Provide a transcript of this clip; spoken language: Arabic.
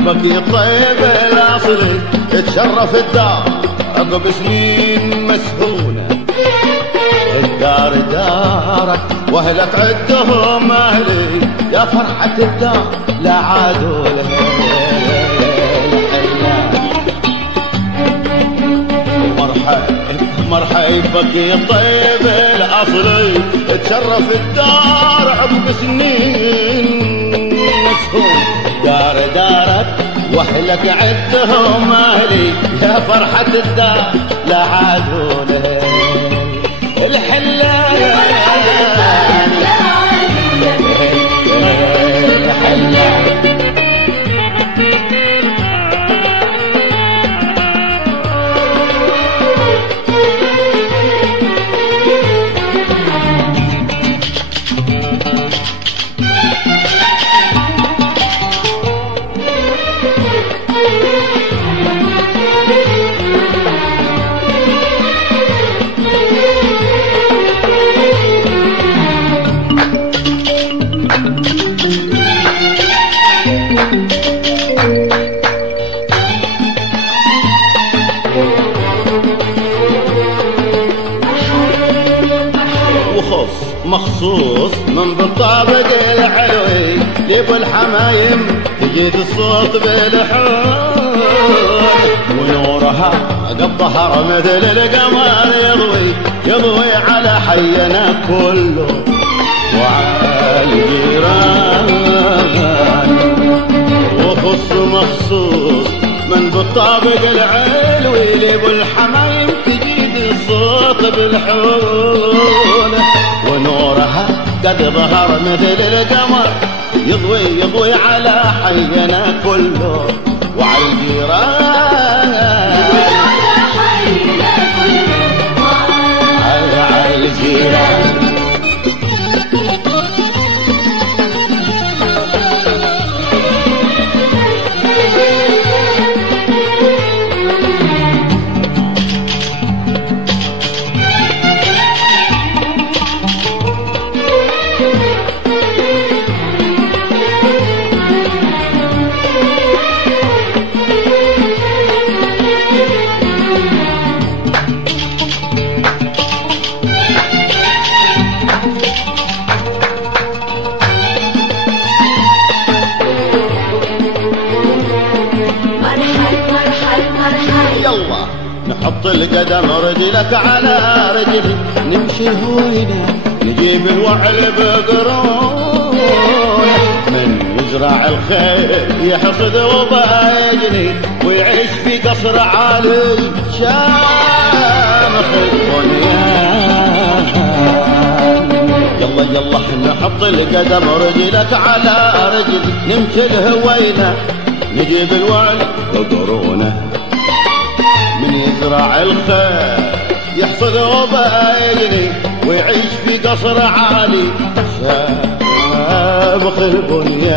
مرحيبك يا طيب الاصلي، تشرف الدار عقب سنين مسهونه. الدار دارك واهلك عدهم اهلي، يا فرحة الدار لا عادوا لها. مرحيبك يا طيب الاصلي، تشرف الدار عقب سنين مسهون. دار دارك واهلك عدهم اهلي، يا فرحة الدار لا عادوا لها. الحلال مخصوص من بالطابق الحلوي، ليب الحمايم تجيد الصوت بالحول، ونورها قد ظهر مثل القمر يضوي، يضوي على حينا كله وعلى الجيران. وخص مخصوص من بالطابق العلوي، ليب الحمايم تجيد الصوت بالحول، ونورها قد ظهر مثل القمر يضوي، يضوي على حينا كله وعلى الجيران. على حينا كله على الجيران. يلا نحط القدم رجلك على رجلي، نمشي هوينا نجيب الوعل بقرون. من يزرع الخير يحصد وبايجني، ويعيش في قصر عالي شامخ البنيان. يلا يلا نحط القدم رجلك على رجلي، نمشي الهوينا نجيب الوعل بقرونه. من يزرع الخير يحصد وبايجني، ويعيش في قصر عالي شامخ البنيان.